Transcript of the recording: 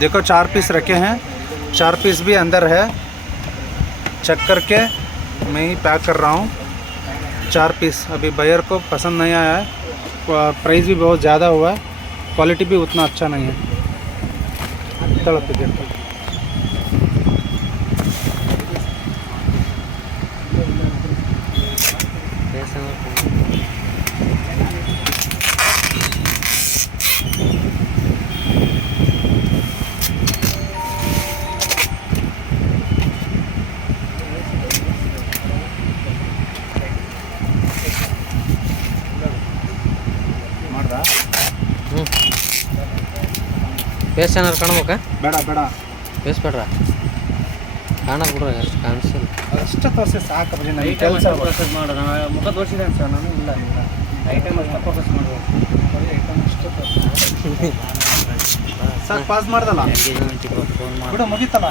देखो 4 पीस रखे हैं, 4 पीस भी अंदर है। चेक करके मैं ही पैक कर रहा हूँ। 4 पीस अभी बायर को पसंद नहीं आया है, प्राइस भी बहुत ज़्यादा हुआ है, क्वालिटी भी उतना अच्छा नहीं है। तड़प देखो ಪೇಸ್ಟ್ ಏನಾರು ಕಾಣ್ಬೇಕಾ? ಬೇಡ ಬೇಡ, ಪೇಸ್ಟ್ ಬೇಡ್ರ, ಕಾಣೋದು ಬಿಡ್ರಿ, ಅಷ್ಟು ಕಾಣಿಸಿಲ್ಲ. ಅಷ್ಟು ತೋರಿಸಿ ಸಾಕು ಬರೀ ನನಗೆ ಕೆಲಸ ಮಾಡೋಣ. ಮುಖ ತೋರಿಸಿದೆ ಸರ್ ನಾನು. ಇಲ್ಲ ಇಲ್ಲ, ಐಟಮ್ ಅಷ್ಟು ಫೋಕಸ್ ಮಾಡ್ಬೋದು. ಐಟಮ್ ಅಷ್ಟು ಸಾಕು. ಪಾಸ್ ಮಾಡ್ದಲ್ಲ ಬಿಡು, ಮುಗೀತಲ್ಲ.